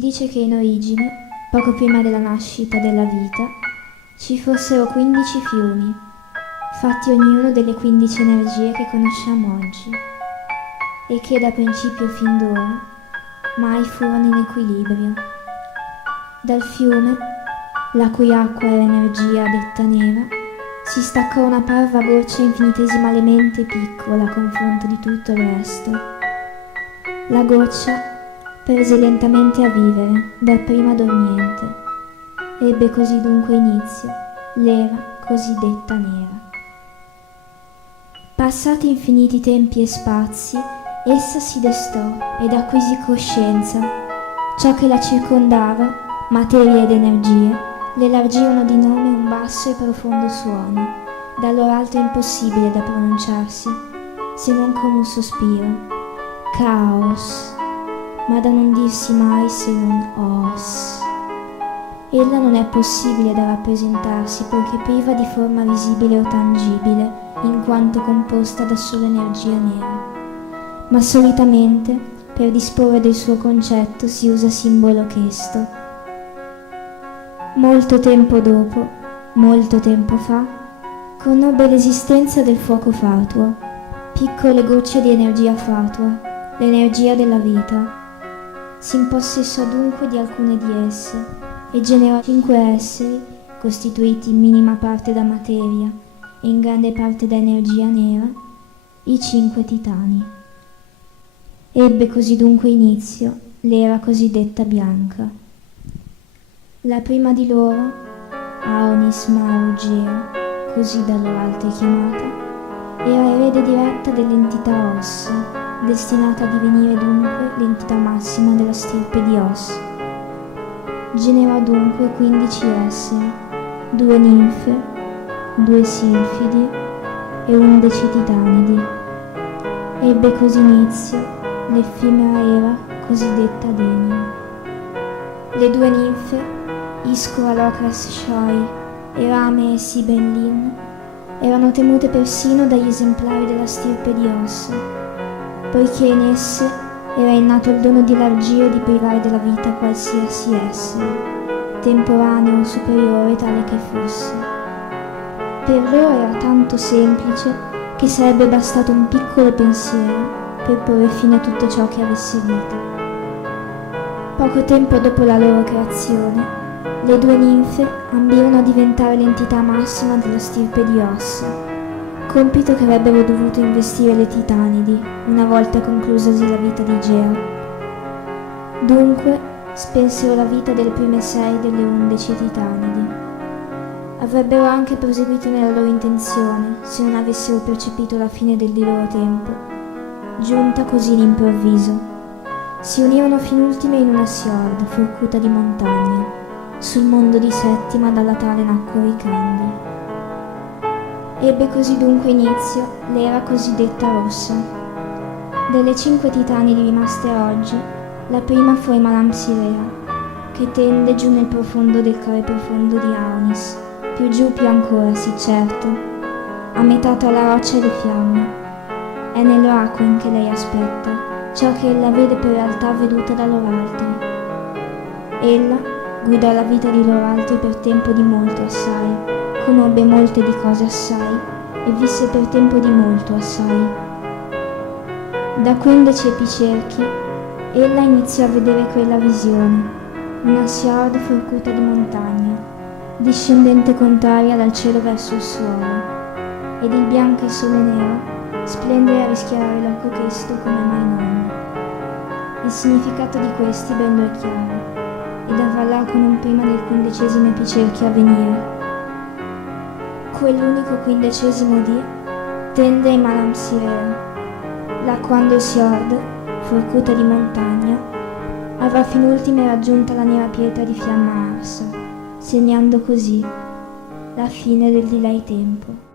dice che in origine, poco prima della nascita della vita, ci fossero 15 fiumi, fatti ognuno delle 15 energie che conosciamo oggi, e che da principio fin d'ora mai furono in equilibrio. Dal fiume, la cui acqua era energia detta nera, si staccò una parva goccia infinitesimalemente piccola a confronto di tutto il resto. La goccia prese lentamente a vivere, dapprima dormiente. Ebbe così dunque inizio l'era cosiddetta nera. Passati infiniti tempi e spazi, essa si destò ed acquisì coscienza. Ciò che la circondava, materia ed energie, le largirono di nome un basso e profondo suono, da loro alto e impossibile da pronunciarsi, se non come un sospiro. Caos, ma da non dirsi mai se non os. Ella non è possibile da rappresentarsi poiché priva di forma visibile o tangibile, in quanto composta da sola energia nera. Ma solitamente, per disporre del suo concetto, si usa simbolo chesto. Molto tempo dopo, molto tempo fa, conobbe l'esistenza del fuoco fatuo, piccole gocce di energia fatua, l'energia della vita. Si impossessò dunque di alcune di esse e generò 5 esseri, costituiti in minima parte da materia e in grande parte da energia nera, i 5 titani. Ebbe così dunque inizio l'era cosiddetta bianca. La prima di loro, Aonis Maru Gea, così da loro altri chiamata, era erede diretta dell'entità Os, destinata a divenire dunque l'entità massima della stirpe di Os. Generò dunque 15 esseri, 2 ninfe, 2 silfidi e 11 titanidi. Ebbe così inizio l'effimera era cosiddetta Denia. Le 2 ninfe, Iscoalocras Shoi e Rame e Sibenlin, erano temute persino dagli esemplari della stirpe di Os, poiché in esse era innato il dono di elargire e di privare della vita qualsiasi essere, temporaneo o superiore tale che fosse. Per loro era tanto semplice che sarebbe bastato un piccolo pensiero per porre fine a tutto ciò che avesse vita. Poco tempo dopo la loro creazione, le 2 ninfe ambirono a diventare l'entità massima della stirpe di Os, compito che avrebbero dovuto investire le titanidi una volta conclusasi la vita di Gea. Dunque spensero la vita delle prime 6 delle 11 titanidi. Avrebbero anche proseguito nella loro intenzione se non avessero percepito la fine del loro tempo, giunta così d'improvviso. Si unirono fin ultime in una Sjord forcuta di montagne, sul mondo di Settima dalla tale nacquero i Candi. Ebbe così dunque inizio l'era cosiddetta rossa. Delle 5 titanidi rimaste oggi, la prima fu Emalamsirea, che tende giù nel profondo del cuore profondo di Aonis, più giù più ancora, sì certo, a metà tra la roccia e le fiamme. È nell'Orakuen che lei aspetta, ciò che ella vede per realtà veduta da loro altri. Ella guidò la vita di loro altri per tempo di molto assai, conobbe molte di cose assai e visse per tempo di molto assai. Da 15 epicerchi ella iniziò a vedere quella visione, una Sjord forcuta di montagna, discendente contraria dal cielo verso il suolo, ed il bianco e il sole nero splendere a rischiarare l'occo chesto come mai non. Il significato di questi ben lo è chiaro, ed avvallarco non prima del 15° epicerchio a venire. Quell'unico 15° dì tende Emalamsirea, la quando Sjord, forcuta di montagna, avrà fin ultime raggiunta la nera pietra di fiamma arsa, segnando così la fine del di lei tempo.